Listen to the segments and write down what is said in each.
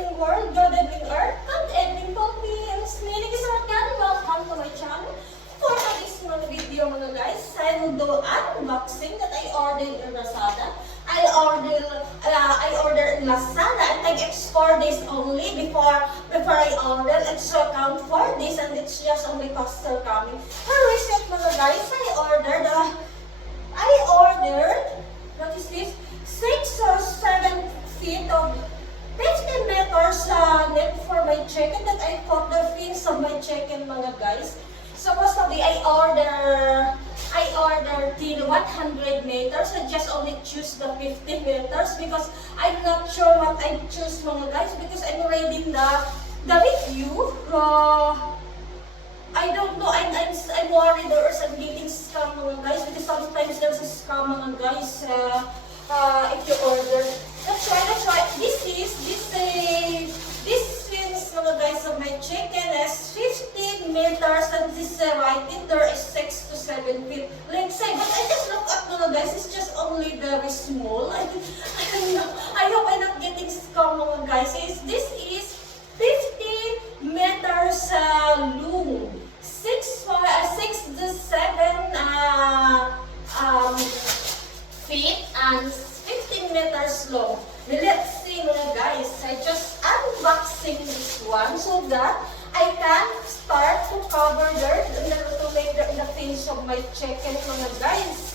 evening world, good evening earth, good evening Philippines. Meaning is Arcana, welcome to my channel. For this video mga guys, I will do unboxing that I ordered in Lazada. I ordered in Lazada and I take 4 days only before I order. It's count 4 days and it's just only faster coming. For recent mga guys, I ordered, what is this? 6 or 7 feet of 50 meters net for my chicken that I put the fins of my chicken mga guys. Supposedly I order till 100 meters. I just only choose the 50 meters because I'm not sure what I choose mga guys because I'm reading the review. I don't know. I'm worried there is a getting scam mga guys because sometimes there's a scam mga guys if you order. That's why this fins mga guys of my chicken is 15 meters and this writing there is 6 to 7 feet. Like say, but I just look up mga guys, it's just only very small. I don't know. I hope I'm not getting scam mga guys. This is 15 meters long. 6 to 7 feet and 15 meters long. Let's see mga guys. I just unboxing this one so that I can start to cover to make the fins of my chicken mga guys.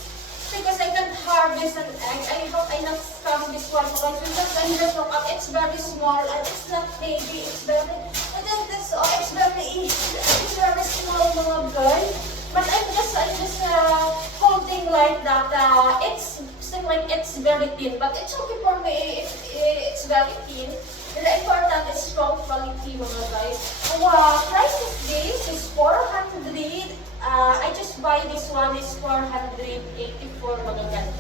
Because I can harvest an egg. I hope I not scam this one because just look up. It's very small and it's not baby. It's very small mga guys. But I'm just holding like that. It's seems like it's very thin, but it's okay for me. It's very thin. The important is strong quality mga guys. Price of this is 400. I just buy this one is 484 mga guys.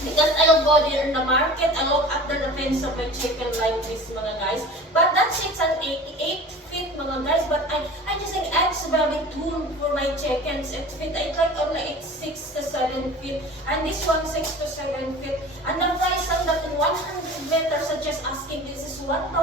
Because I'll go there in the market, I look after the fins of my chicken like this mga guys. But that's it's an 88 feet mga guys. But I just think it's very tall for my chickens. It fit I like only 6 to 7 feet. And this one 6 to 7 feet. And the price on that in 100 meters I'm just asking this is 1,900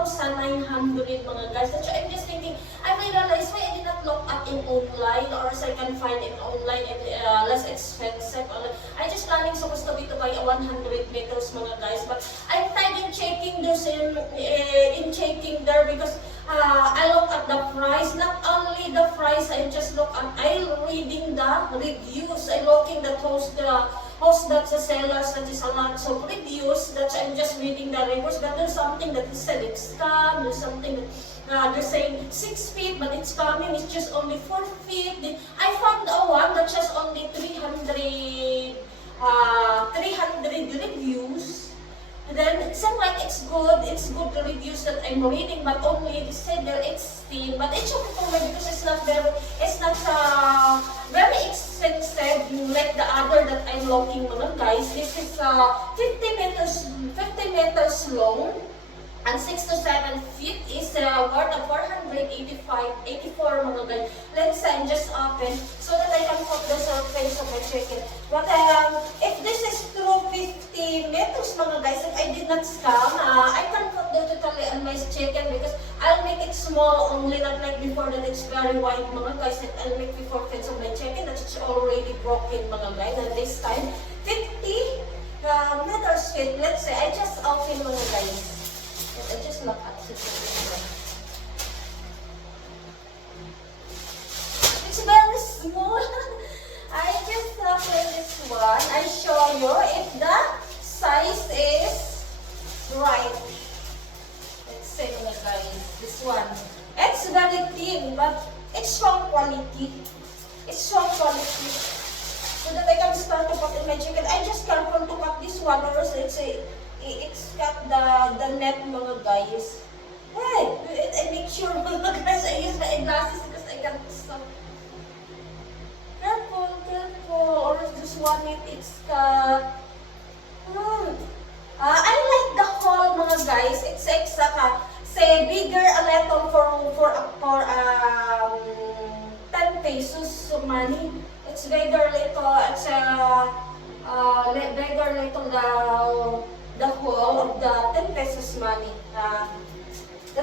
mga guys. So I'm just thinking, I realized why I did not look up in online or else I can find it online and less expensive. I just planning supposed to be to buy 100 meters mga guys, but I'm tired in checking this in checking there because I look at the price. Not only the price, I just look at I reading the reviews. I looking the host that's the sellers that is a lot of reviews. That I'm just reading the reviews. But there's something that is said it's scam. There's something that they're saying 6 feet, but it's coming. It's just only 4 feet. I found one that's just only 300 reviews. And then it seems like it's good the reviews that I'm reading, but only they said that it's thin. But it's okay for me because it's not very expensive like the other that I'm looking mga guys. This is 50 meters long. And 6 to 7 feet is worth of 84 mga guys. Let's say I'm just open so that I can put the surface of my chicken. But if this is true 50 meters mga guys, if I did not scam, I can put the totally on my chicken because I'll make it small only, not like before that it's very wide mga guys that I'll make before fins of my chicken that it's already broken mga guys. And this time 50 meters feet. Let's say I just open mga guys. I just look at it. It's very small. I just open this one. I show you if the size is right. Let's say mga guys, this one. It's very thin, but it's strong quality. It's strong quality. So that I can start to put in my chicken. I just careful to cut this one or else it's got the net mga guys. Hey, I make sure mga guys I use my glasses because I can't stop. Careful. Or this one it's got. I like the hole mga guys. It's exact say bigger a little for 10 pesos money. It's bigger little. It's bigger little the whole of the 10 pesos money.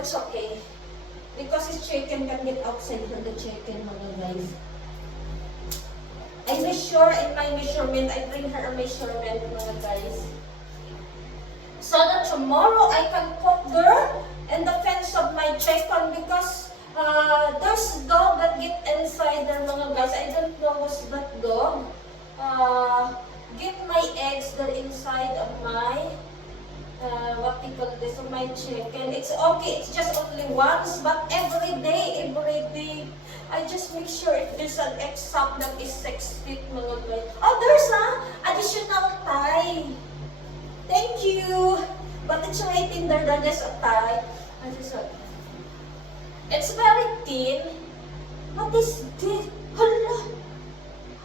that's okay. Because his chicken can get outside from the chicken, mga guys. I measure in my measurement. I bring her a measurement, mga guys. So that tomorrow I can put her in the fence of my chicken because there's dog that get inside there, mga guys. I don't know what's that dog. Get my eggs there inside of my what we call this, of my chicken. It's okay, it's just only once, but every day, I just make sure if there's an egg sack that is 6 feet, mga guys. Oh, there's additional tie. Thank you. But it's right in there, there's a tie. It's very thin. What is this? Hala!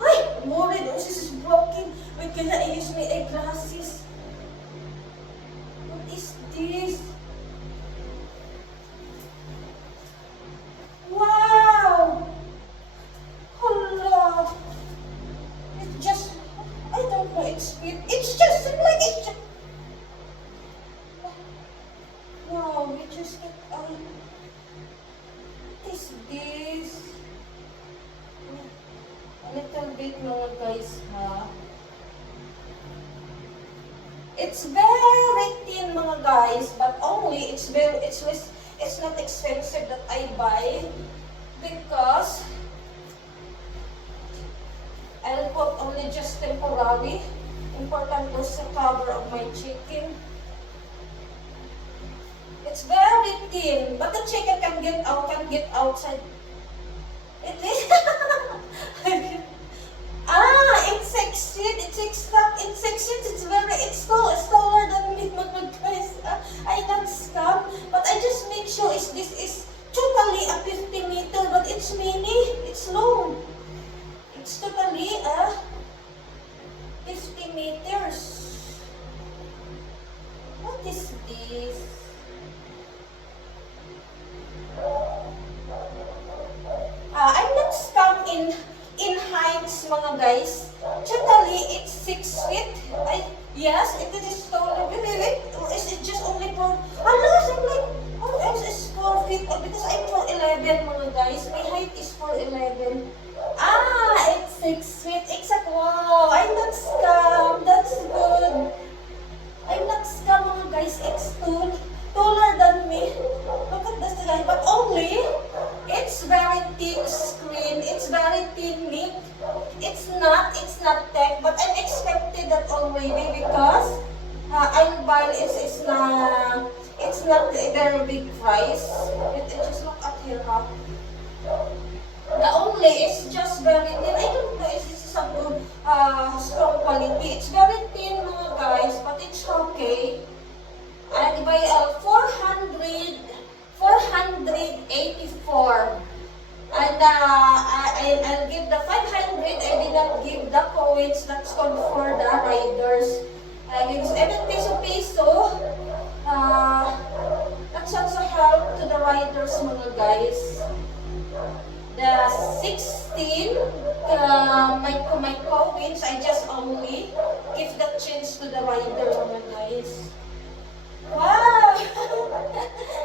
Ay! I'm worried. This is broken. Wait, can I use my eyeglasses? What is this? Wow! Hala! It's just, I don't know, it's just like, it's just, wow, we just get, what is this? A little bit, mga guys, ha? It's very thin, mga guys, but only it's not expensive that I buy because I'll put only just temporary. Important was the cover of my chicken. It's very thin, but the chicken can get outside. It is. It's 6 feet. It's 6 feet. It's taller than me, mga guys. I don't scam, but I just make sure this is totally a 50 meter, but it's mini. It's long. It's totally a 50 meters. What is this? I'm not scam in heights, mga guys. Totally, it's 6 feet. Yes, it is taller. Wait. Is it just only for? Alas, I'm like, it's 4 feet. Because I'm 4'11", mga guys. My height is 4'11". It's 6 feet. Exact. Wow, I'm not scam. That's good. I'm not scam, mga guys. It's taller than me. Look at this guy. But only, it's very thin screen. It's very thin meat. It's not tech, but I'm expected that already because I'll buy it's not a very big price. It just look at here, huh? The only it's just very thin. I don't know if this is a good strong quality. It's very thin, mga guys, but it's okay. I buy 484. And I'll give the 500. I did not give the coins. That's called for the riders. I give 7 peso. That's also help to the riders, mga guys. The 16, my coins, I just only give the change to the rider, mga guys. Wow!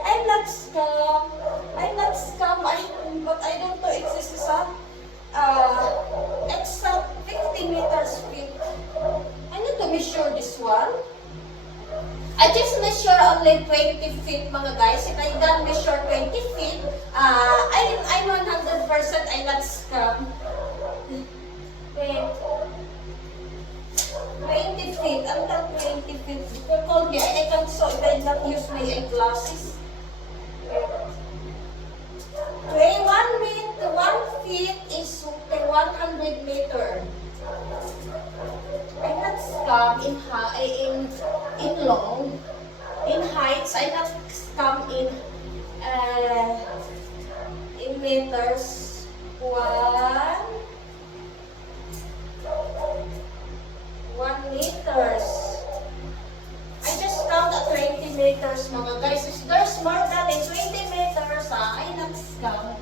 I'm not scam, but I don't know if this is it's a 50 meters feet. I need to measure this one. I just measure only 20 feet, mga guys. If I don't measure 20 feet, I'm 100% I'm not scam. Wait. 20 feet, until 20 feet. You call me, I can't so if I not use my eyeglasses. 1 feet is 100 meter. I'm not scam in long. In heights, I'm not scam in meters. 1 meters. I just count at 20 meters, mga guys. If there's more than 20 meters, I not scam. 1.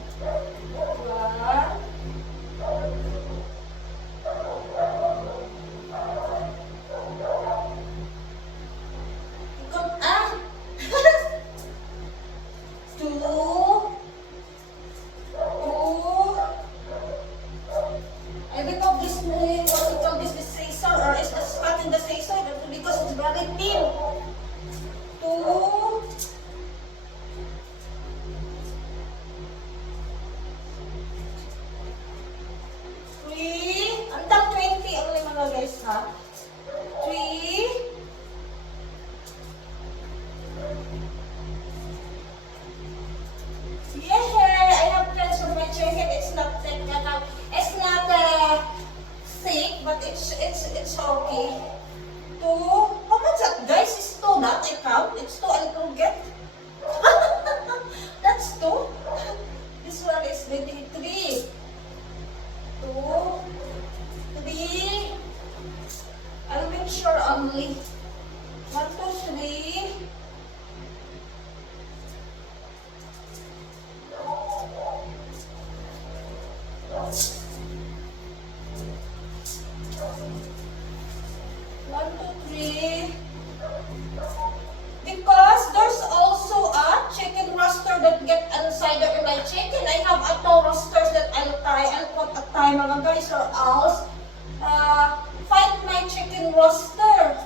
Yeah, I have plans for my chicken. It's not it's not thick, but it's okay. Two. How much that, guys? It's two. That I count. It's two. I can get. That's two. This one is 23. Two. Three. I'll make sure only. 1, 2, 3. One, two, three. Because there's also a chicken roaster that get inside in my chicken. I have a two roasters that I'll put a time mga guys, or else fight my chicken roaster.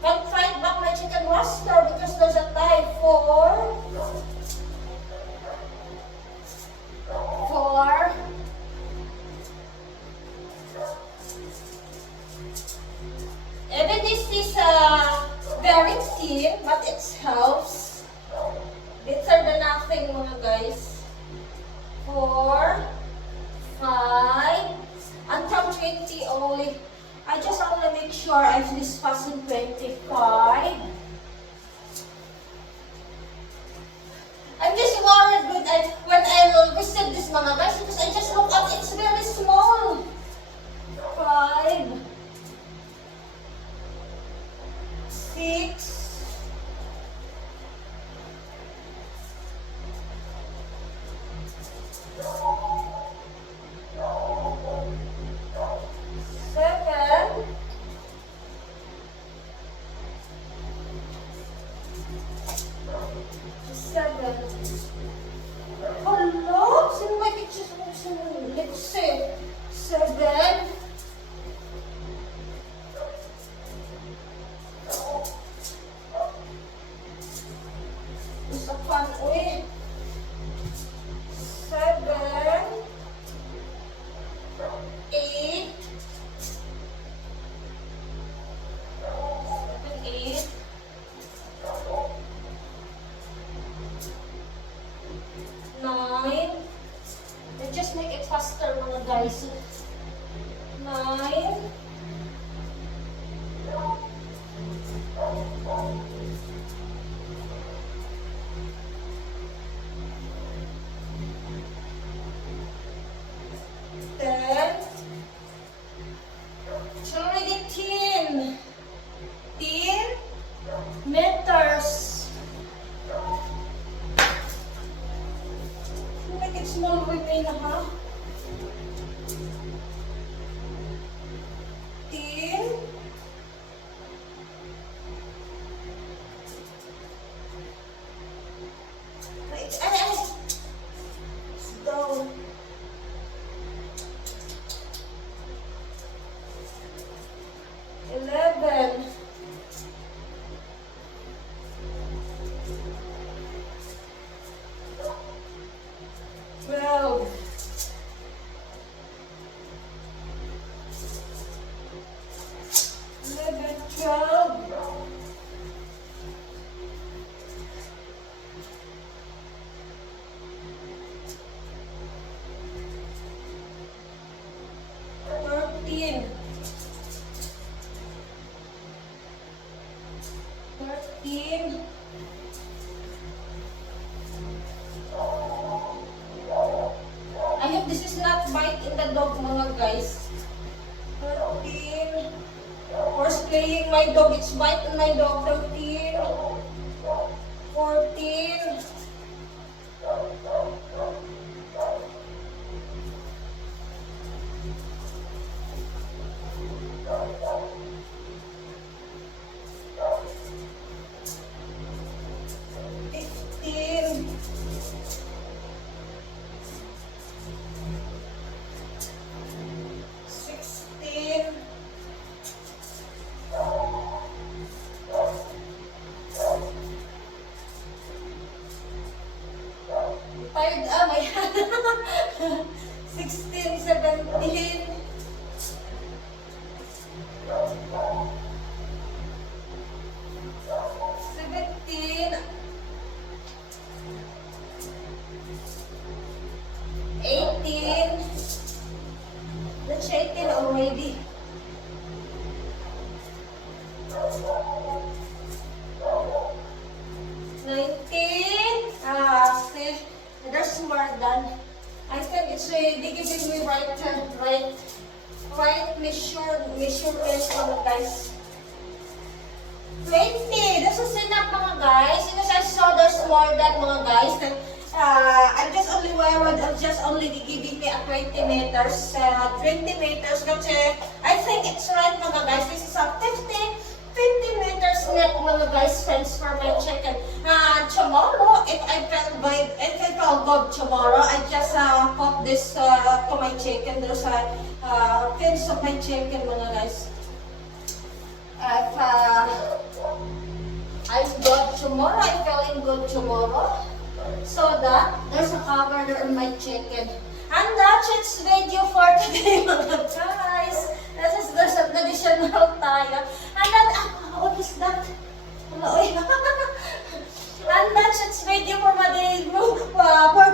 Can't fight back my chicken roaster because there's a tie for even this is very thin, but it helps. Better than nothing mga guys. 4, 5, until 20 only. I just want to make sure I've this passing 25. I'm just worried when I will receive this mga guys because I just look at it's very small. 5, 6, 7, 7. Hello? Sino may pictures mo sa let's see. 7. Isa pa, uy. 7, 8, 8, 9. Let's just make it faster mga guys. 9. 10. It's already 10. 10 meters. Make it small remain ha. 10. Ay. Down. 11. 12. 11, 12. 13. 13. I hope this is not bite in the dog mga guys. 13. Horse playing my dog, it's bite in my dog. 13. 14. 15. 16. 16, 17. 17, right measurements mga guys. 20. This is enough mga guys. Because I saw there's more than mga guys. I'm just only worried of just only giving me a 20 meters. 20 meters. Kasi I think it's right mga guys. This is a 50 meters net mga guys fence for my chicken. Tomorrow, if I feel good tomorrow, I just put this to my chicken. There's a fence of my chicken mga guys. If I'm good tomorrow, I'm feeling good tomorrow. So that there's a cover there on my chicken. And that's its video for today mga guys. There's an additional tayo. And then, what is that? And that's its video for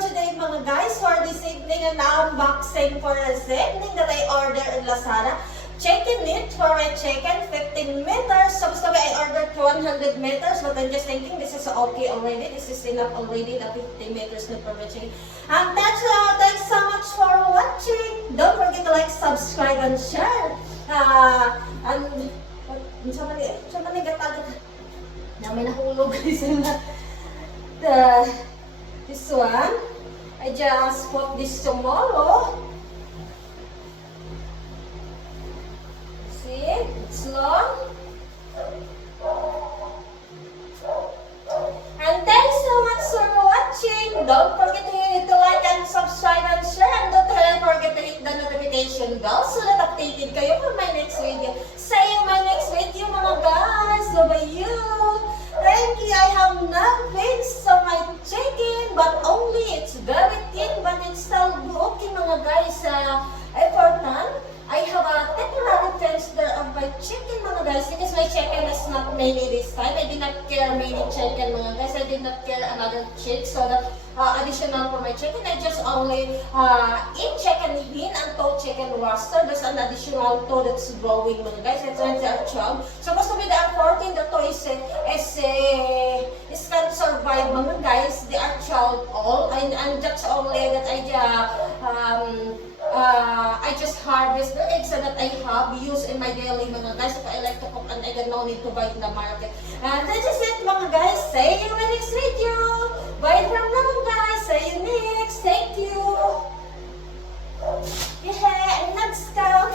today mga guys. For this evening, an unboxing for this evening that I ordered in Lazada. Chicken meat for my chicken, 15 meters. Supposed to be I ordered 100 meters, but I'm just thinking this is okay already. This is enough already, the 50 meters na for my chicken. And that's thanks so much for watching. Don't forget to like, subscribe, and share. And sa mali gatagod na may nahulog sila. This one, I just put this tomorrow. See, it's long. And thanks so much for watching. Don't forget to like and subscribe and share. And don't forget to hit the notification bell so that updated kayo for my next video. See you in my next video mga guys. Bye you. Thank you. I have nothing so my chicken, but only it's very thin, but it's still okay mga guys. Important. I have a temporary fence there of my chicken mga guys because my chicken is not many this time. I did not care many chicken mga guys. I did not care another chick. So the additional for my chicken, I just only eat chicken hen and two chicken roster. There's an additional two that's growing mga guys. It's when they are child. Supposed to be the 14, the two is can't survive mga guys. They are child all. And that's only that I just harvest the eggs that I have used in my daily mga guys. If I like to cook and I don't need to buy in the market. And that is it mga guys. See you in the next video. Bye from now guys. See you next. Thank you. Yeah, next come.